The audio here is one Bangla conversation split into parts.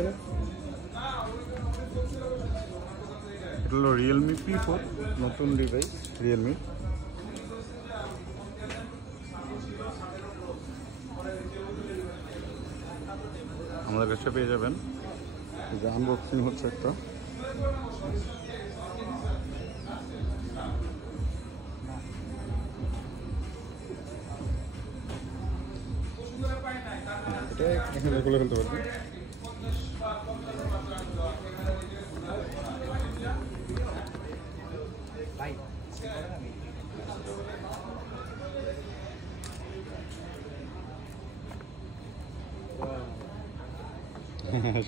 এটা হলো রিয়েলমি P4 নতুন ডিভাইস রিয়েলমি। আমাদের কাছে পেয়ে যাবেন। এই যে আনবক্সিং হচ্ছে একটা। এটা এখানে খুলে ফেলতে পারবেন।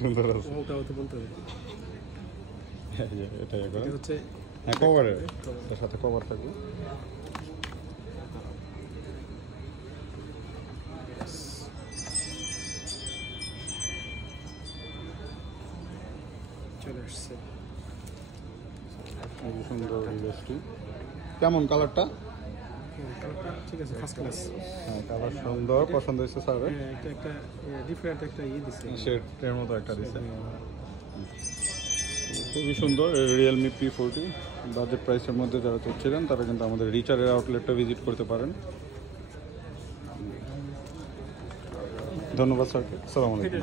সুন্দর আছে। এটাই হচ্ছে হ্যাঁ কভারের, এটার সাথে কভার থাকবে। চলে আসছে সুন্দর ইন্ডাস্ট্রি। কেমন কালারটা? ঠিক আছে, ফার্স্ট ক্লাস। হ্যাঁ কালার সুন্দর, পছন্দ হয়েছে স্যার। একটা ডিফারেন্ট একটা দিচ্ছে, শেডের মতো একটা দিচ্ছে। খুবই সুন্দর রিয়েলমি P40। বাজেট প্রাইসের মধ্যে যারা চাচ্ছিলেন তারা কিন্তু আমাদের রিচারের আউটলেটটা ভিজিট করতে পারেন। ধন্যবাদ স্যারকে। আসসালামু আলাইকুম।